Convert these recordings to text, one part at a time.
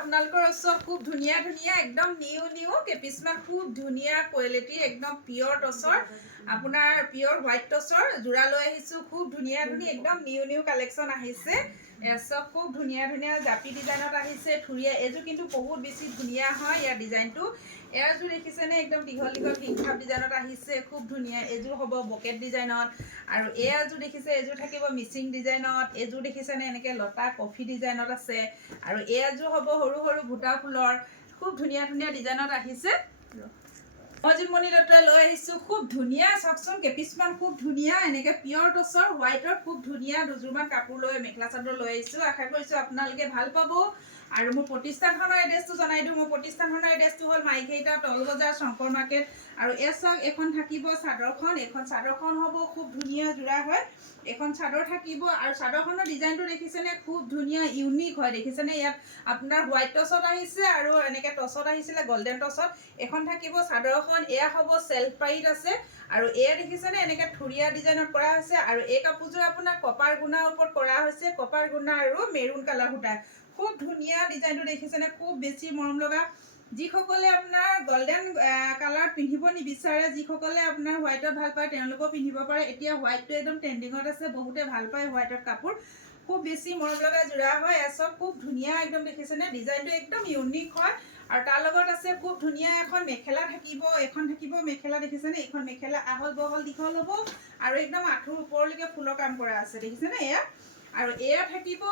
আপোনালোকৰ ওচৰত খুব ধুনীয়া ধুনীয়া একদম নিউ কেপিছমান খুব ধুনীয়া কোৱালিটি একদম পিয়ৰ টছৰ আপোনাৰ পিয়ৰ হোৱাইট টছৰ যোৰা লৈ আহিছোঁ খুব ধুনীয়া একদম নিউ কালেকশ্যন আহিছে চব খুব ধুনীয়া জাপি ডিজাইনত আহিছে থুৰিয়া এযোৰ কিন্তু বহুত বেছি ধুনীয়া হয় ইয়াৰ ডিজাইনটো এযোৰ দেখিছেনে একদম দীঘল হিংখাপ ডিজাইনত আহিছে খুব ধুনীয়া এযোৰ হ'ব বকেট ডিজাইনত আৰু এযোৰ দেখিছে এযোৰ থাকিব মিচিং ডিজাইনত এযোৰ দেখিছেনে এনেকৈ লতা কফি ডিজাইনত আছে আৰু এযোৰ হ'ব সৰু ভুটা ফুলৰ খুব ধুনীয়া ডিজাইনত আহিছে মজিমণি লতাই লৈ আহিছোঁ খুব ধুনীয়া চাওকচোন কেপিছমান খুব ধুনীয়া এনেকৈ পিয়ৰ টছৰ হোৱাইটৰ খুব ধুনীয়া দুযোৰমান কাপোৰ লৈ মেখেলা চাদৰ লৈ আহিছোঁ আশা কৰিছোঁ আপোনালোকে ভাল পাব আৰু মোৰ প্ৰতিষ্ঠানখনৰ এড্ৰেছটো জনাই দিওঁ মোৰ প্ৰতিষ্ঠানখনৰ এড্ৰেছটো হ'ল মাইকেইটা তল বজাৰ শংকৰ মাৰ্কেট আৰু চাওক এখন থাকিব চাদৰখন এইখন চাদৰখন হ'ব খুব ধুনীয়া যোৰা হয় এখন চাদৰ থাকিব আৰু চাদৰখনৰ ডিজাইনটো দেখিছেনে খুব ধুনীয়া ইউনিক হয় দেখিছেনে ইয়াত আপোনাৰ হোৱাইট টছত আহিছে আৰু এনেকৈ টছত আহিছিলে গল্ডেন টছত এখন থাকিব চাদৰখন এয়া হ'ব চেল্ফ পাৰীত আছে আৰু এয়া দেখিছেনে এনেকৈ থুৰিয়া ডিজাইনত কৰা হৈছে আৰু এই কাপোৰযোৰ আপোনাৰ কপাৰ গুণাৰ ওপৰত কৰা হৈছে কপাৰ গুণা আৰু মেৰুন কালাৰ সূতা খুব ধুনীয়া ডিজাইনটো দেখিছেনে খুব বেছি মৰম লগা যিসকলে আপোনাৰ গল্ডেন কালাৰ পিন্ধিব নিবিচাৰে যিসকলে আপোনাৰ হোৱাইটত ভাল পায় তেওঁলোকেও পিন্ধিব পাৰে এতিয়া হোৱাইটটো একদম ট্ৰেণ্ডিঙত আছে বহুতে ভাল পায় হোৱাইটত কাপোৰ খুব বেছি মৰম লগা যোৰা হয় চব খুব ধুনীয়া একদম দেখিছেনে ডিজাইনটো একদম ইউনিক হয় আৰু তাৰ লগত আছে খুব ধুনীয়া এখন মেখেলা থাকিব মেখেলা দেখিছেনে এইখন মেখেলা আহল বহল দীঘল হ'ব আৰু একদম আঁঠুৰ ওপৰলৈকে ফুলৰ কাম কৰা আছে দেখিছেনে এয়া আৰু এয়া থাকিব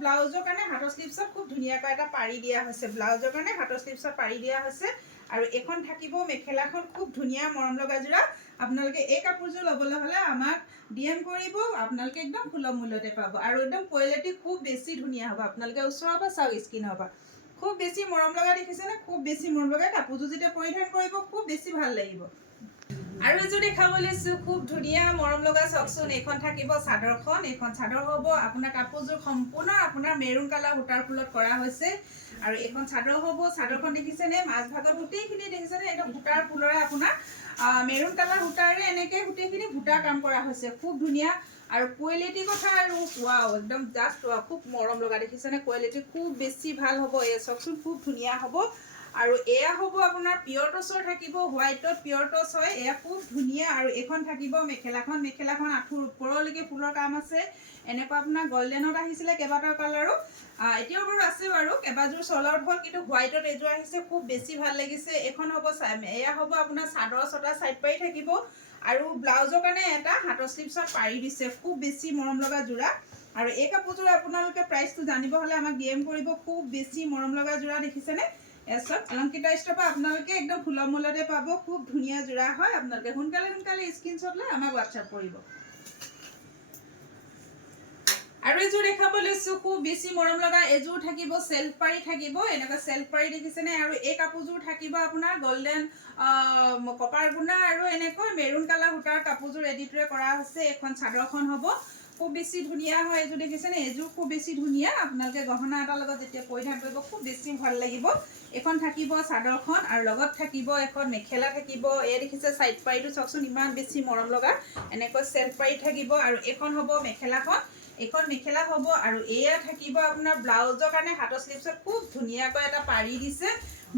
ব্লাউজৰ কাৰণে হাতৰ স্লিপছত খুব ধুনীয়াকৈ এটা পাৰি দিয়া হৈছে ব্লাউজৰ কাৰণে হাতৰ স্লিপছত পাৰি দিয়া হৈছে আৰু এখন থাকিব মেখেলাখন খুব ধুনীয়া মৰম লগা যোৰা আপোনালোকে এই কাপোৰযোৰ ল'বলৈ হ'লে আমাক DM কৰিব আপোনালোকে একদম সুলভ মূল্যতে পাব আৰু একদম কোৱালিটি খুব বেছি ধুনীয়া হ'ব আপোনালোকে ওচৰৰ পৰা চাওক স্কিনৰ পৰা খুব বেছি মৰম লগা দেখিছেনে খুব বেছি মৰম লগা কাপোৰযোৰ যেতিয়া পৰিধান কৰিব খুব বেছি ভাল লাগিব আৰু এযোৰ দেখাব লৈছোঁ খুব ধুনীয়া মৰম লগা চাওকচোন এইখন থাকিব চাদৰখন এইখন চাদৰ হ'ব আপোনাৰ কাপোৰযোৰ সম্পূৰ্ণ আপোনাৰ মেৰুন কালাৰ সূতাৰ ফুলত কৰা হৈছে আৰু এইখন চাদৰ হ'ব চাদৰখন দেখিছেনে মাজভাগত গোটেইখিনি দেখিছেনে একদম সূতাৰ ফুলৰে আপোনাৰ মেৰুন কালাৰ সূতাৰে এনেকৈ গোটেইখিনি সূতাৰ কাম কৰা হৈছে খুব ধুনীয়া আৰু কোৱালিটিৰ কথা আৰু ৱাও একদম জাষ্ট খুব মৰম লগা দেখিছেনে কোৱালিটি খুব বেছি ভাল হ'ব এই চাওকচোন খুব ধুনীয়া হ'ব আৰু এয়া হ'ব আপোনাৰ পিয়ৰ টছৰ থাকিব হোৱাইটত পিয়ৰ টছ হয় এয়া খুব ধুনীয়া আৰু এইখন থাকিব মেখেলাখন আঁঠুৰ ওপৰলৈকে ফুলৰ কাম আছে এনেকুৱা আপোনাৰ গল্ডেনত আহিছিলে কেইবাটাও কালাৰো এতিয়াও বাৰু আছে বাৰু কেইবাযোৰ চল আউট হ'ল কিন্তু হোৱাইটত এযোৰ আহিছে খুব বেছি ভাল লাগিছে এইখন হ'ব এয়া হ'ব আপোনাৰ চাদৰ ছটা চাইড পাৰি থাকিব আৰু ব্লাউজৰ কাৰণে এটা হাতৰ স্লিপছত পাৰি দিছে খুব বেছি মৰম লগা যোৰা আৰু এই কাপোৰযোৰ আপোনালোকে প্ৰাইচটো জানিব হ'লে আমাক DM কৰিব খুব বেছি মৰম লগা যোৰা দেখিছেনে এসব অলংকিতা ষ্টৰৰ পৰা আপোনালোকে একদম সুলভ মূল্যতে পাব খুব ধুনীয়া যোৰা হয় আপোনালোকে সোনকালে স্ক্ৰীনশ্বট লৈ আমাক WhatsApp কৰিব আৰু এযোৰ দেখাব লৈছোঁ খুব বেছি মৰম লগা এযোৰ থাকিব চেল্ফ পাৰি থাকিব এনেকুৱা চেল্ফ পাৰি দেখিছেনে আৰু এই কাপোৰযোৰ থাকিব আপোনাৰ গল্ডেন কপাৰ গুণা আৰু এনেকৈ মেৰুন কালাৰ সূতাৰ কাপোৰযোৰ এডিটৰে কৰা হৈছে এখন চাদৰখন হ'ব খুব বেছি ধুনীয়া হয় এযোৰ দেখিছেনে এযোৰ খুব বেছি ধুনীয়া আপোনালোকে গহনা এটাৰ লগত যেতিয়া পৰিধান কৰিব খুব বেছি ভাল লাগিব এখন থাকিব চাদৰখন আৰু লগত থাকিব এখন মেখেলা থাকিব এই দেখিছে সাইড পাৰিটো চাওকচোন ইমান বেছি মৰম লগা এনেকৈ চেল্ফ পাৰি থাকিব আৰু এখন হ'ব মেখেলাখন এখন মেখেলা হ'ব আৰু এয়া থাকিব আপোনাৰ ব্লাউজৰ কাৰণে হাতৰ স্লিপছত খুব ধুনীয়াকৈ এটা পাৰি দিছে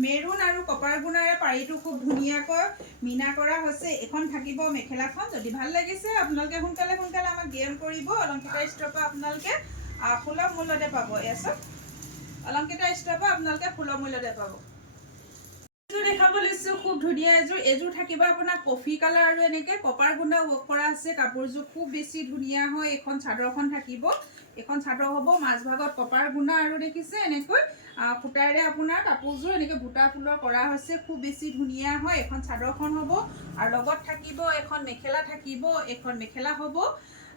মেৰুন আৰু কপাৰ গুণাৰে পাৰিটো খুব ধুনীয়াকৈ মিনা কৰা হৈছে এখন থাকিব মেখেলাখন যদি ভাল লাগিছে আপোনালোকে সোনকালে আমাক DM কৰিব অলংকিতা ষ্টৰৰ পৰা আপোনালোকে সুলভ মূল্যতে পাব এসব অলংকিতা ষ্টৰৰ পৰা আপোনালোকে সুলভ মূল্যতে পাব এযোৰ দেখাব লৈছোঁ খুব ধুনীয়া এযোৰ থাকিব আপোনাৰ কফি কালাৰ আৰু এনেকৈ কপাৰ গুণা ৱৰ্ক কৰা আছে কাপোৰযোৰ খুব বেছি ধুনীয়া হয় এখন চাদৰখন থাকিব এখন চাদৰ হ'ব মাজভাগত কপাৰ গুণা আৰু দেখিছে এনেকৈ সূতাৰে আপোনাৰ কাপোৰযোৰ এনেকৈ বুটা ফুলৰ কৰা হৈছে খুব বেছি ধুনীয়া হয় এখন চাদৰখন হ'ব আৰু লগত থাকিব এখন মেখেলা হ'ব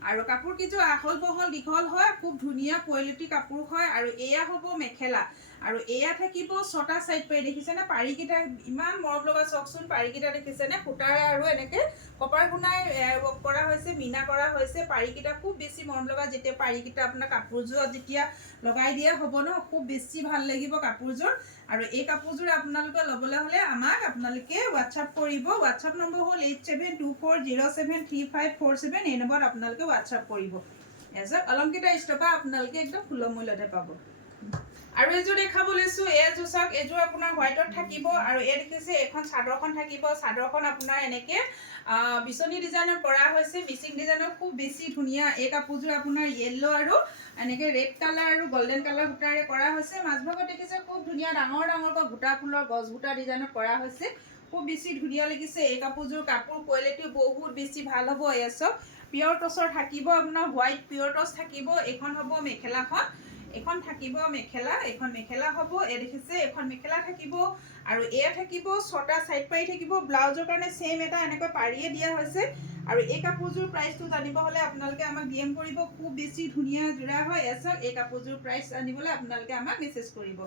আৰু কাপোৰ কিযোৰ আহল বহল দীঘল হয় খুব ধুনীয়া কোৱালিটি কাপোৰ হয় আৰু এয়া হ'ব মেখেলা আৰু এয়া থাকিব ছটা সাইড পাৰি দেখিছেনে পাৰিকিটা ইমান মৰম লগা চাওকচোন পাৰিকিটা দেখিছেনে সূতাৰে আৰু এনেকৈ কপাৰ গুণাই ৱৰ্ক কৰা হৈছে মিনা কৰা হৈছে পাৰিকিটা খুব বেছি মৰম লগা যেতিয়া পাৰিকিটা আপোনাৰ কাপোৰযোৰত যেতিয়া লগাই দিয়া হ'ব ন খুব বেছি ভাল লাগিব কাপোৰযোৰ আৰু এই কাপোৰযোৰ আপোনালোকে ল'বলৈ হ'লে আমাক আপোনালোকে WhatsApp কৰিব WhatsApp নম্বৰ হ'ল 8724073547 এই নম্বৰত আপোনালোকে WhatsApp কৰিব এজক অলংকিতা ষ্টৰৰ পৰা আপোনালোকে একদম সুলভ মূল্যতে পাব আৰু এযোৰ দেখাব লৈছো এযোৰ চাওক এযোৰ আপোনাৰ হোৱাইটত থাকিব আৰু এই দেখিছে এখন চাদৰখন থাকিব চাদৰখন আপোনাৰ এনেকে বিচনী ডিজাইনত কৰা হৈছে মিচিং ডিজাইনত খুব বেছি ধুনীয়া এই কাপোৰযোৰ আপোনাৰ য়েল্লো আৰু এনেকে ৰেড কালাৰ আৰু গোল্ডেন কালাৰ বুটাৰে কৰা হৈছে মাজভাগত দেখিছে খুব ধুনীয়া ডাঙৰ ডাঙৰকৈ বুটা ফুলৰ গছ বুটা ডিজাইনত কৰা হৈছে খুব বেছি ধুনীয়া লাগিছে এই কাপোৰযোৰ কাপোৰ কোৱালিটি বহুত বেছি ভাল হ'ব এয়া চব পিয়ৰ টচৰ থাকিব আপোনাৰ হোৱাইট পিয়ৰ টচ থাকিব এখন হ'ব মেখেলাখন এখন থাকিব মেখেলা এখন মেখেলা হ'ব এই দেখিছে এখন মেখেলা থাকিব আৰু এয়া থাকিব ছটা সাইড পাৰি থাকিব ব্লাউজৰ কাৰণে সেম এটা এনেকৈ পাৰিয়ে দিয়া হৈছে আৰু এই কাপোৰযোৰ প্ৰাইসটো জানিব হলে আপোনালোকে আমাক ডিএম কৰিব খুব বেছি ধুনীয়া জোৰা হয় এছক এই কাপোৰযোৰ প্ৰাইস জানিবলৈ আপোনালোকে আমাক মেছেজ কৰিব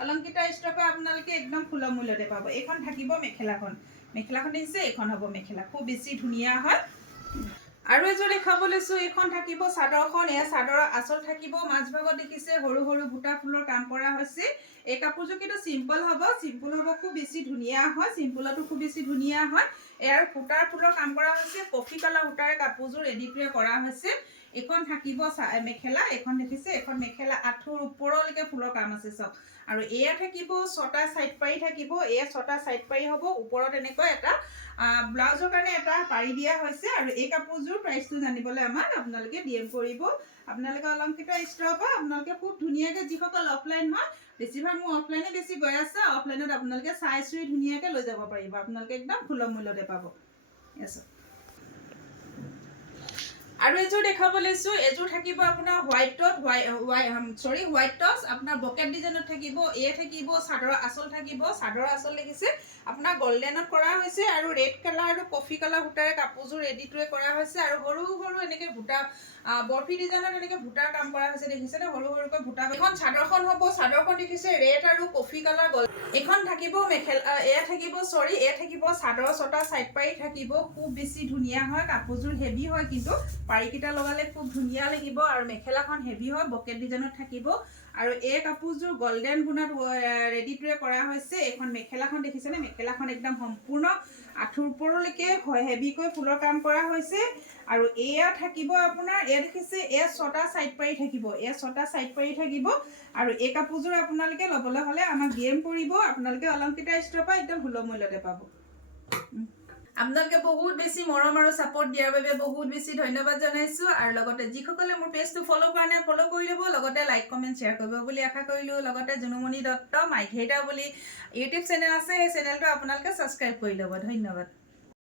অলংকিতা ষ্টকৰ আপোনালোকে একদম সুলভ মূল্যতে পাব এখন থাকিব মেখেলাখন দেখিছে এখন হ'ব মেখেলা খুব বেছি ধুনীয়া হয় আৰু এযোৰ দেখাব লৈছো এখন থাকিব চাদৰখন এয়া চাদৰৰ আঁচল থাকিব মাজভাগত দেখিছে সৰু সৰু বুটা ফুলৰ কাম কৰা হৈছে এই কাপোৰযোৰ কিন্তু সিম্পল হ'ব খুব বেছি ধুনীয়া হয় সিম্পলটো খুব বেছি ধুনীয়া হয় এয়াৰ ফুটাৰ ফুলৰ কাম কৰা হৈছে কফি কালাৰ ফুটাৰ কাপোৰযোৰ এডিটৰে কৰা হৈছে এখন থাকিব মেখেলা এখন দেখিছে এখন মেখেলা আঁঠুৰ ওপৰলৈকে ফুলৰ কাম আছে সব আৰু এয়া থাকিব ছটা সাইড পাৰি থাকিব এয়া ছটা সাইড পাৰি হ'ব ওপৰত এনেকৈ এটা ব্লাউজৰ কাৰণে এটা পাৰি দিয়া হৈছে আৰু এই কাপোৰযোৰ প্ৰাইসটো জানিবলৈ আমাক আপোনালোকে ডিএম কৰিব আপোনালোকে অলংকিতা ষ্টৰৰ পৰা আপোনালোকে খুব ধুনীয়াকৈ যিসকল অফলাইন হয় বেছিভাগ মোৰ অফলাইনে বেছি গৈ আছে অফলাইনত আপোনালোকে চাই চুই ধুনীয়াকৈ লৈ যাব পাৰিব আপোনালোকে একদম সুলভ মূল্যতে পাব আৰু এযোৰ দেখাব লৈছো এযোৰ থাকিব আপোনাৰ হোৱাইট টচ আপোনাৰ বকেট ডিজাইনত থাকিব এ থাকিব চাদৰৰ আঁচল থাকিব চাদৰৰ আঁচল দেখিছে আপোনাৰ গোল্ডেনত কৰা হৈছে আৰু ৰেড কালাৰ আৰু কফি কালাৰ বুটাৰে কাপোৰযোৰ এডিটৰে কৰা হৈছে আৰু সৰু সৰু এনেকে বুটা বৰফি ডিজাইনত এনেকে বুটাৰ কাম কৰা হৈছে দেখিছে নে সৰু সৰুকৈ বুটা এখন চাদৰখন হ'ব চাদৰখন দেখিছে ৰেড আৰু কফি কালাৰ এখন থাকিব মেখেলা এয়া থাকিব চাদৰ ছটা সাইড পাৰি থাকিব খুব বেছি ধুনীয়া হয় কাপোৰযোৰ হেভি হয় কিন্তু পাৰিকিটা লগালে খুব ধুনীয়া লাগিব আৰু মেখেলাখন হেভি হয় বকেট ডিজাইনত থাকিব আৰু এই কাপোৰযোৰ গোল্ডেন গুণত ৰেডিটৰে কৰা হৈছে এখন মেখেলাখন দেখিছে নে মেখেলাখন একদম সম্পূৰ্ণ আঁঠুৰ ওপৰলৈকে হেভিকৈ ফুলৰ কাম কৰা হৈছে আৰু এয়া থাকিব আপোনাৰ এয়া দেখিছে এ ছটা সাইড পাৰি থাকিব আৰু এই কাপোৰযোৰ আপোনালোকে ল'বলৈ হলে আমাক ডিএম কৰিব আপোনালোকে অলংকিতা ষ্টৰৰ পৰা একদম সুলভ মূল্যতে পাব আপোনালোকে বহুত বেছি মৰম আৰু সাপোৰ্ট দিয়াৰ বাবে বহুত বেছি ধন্যবাদ জনাইছো আৰু লগতে যিসকলে মোৰ পেজটো ফলো কৰা নাই ফলো কৰি ল'ব লগতে লাইক কমেন্ট শ্বেয়াৰ কৰিব বুলি আশা কৰিলো লগতে জুনুমণি দত্ত মাইঘেইটা বুলি ইউটিউব চেনেল আছে সেই চেনেলটো আপোনালোকে সাবস্ক্ৰাইব কৰি ল'ব ধন্যবাদ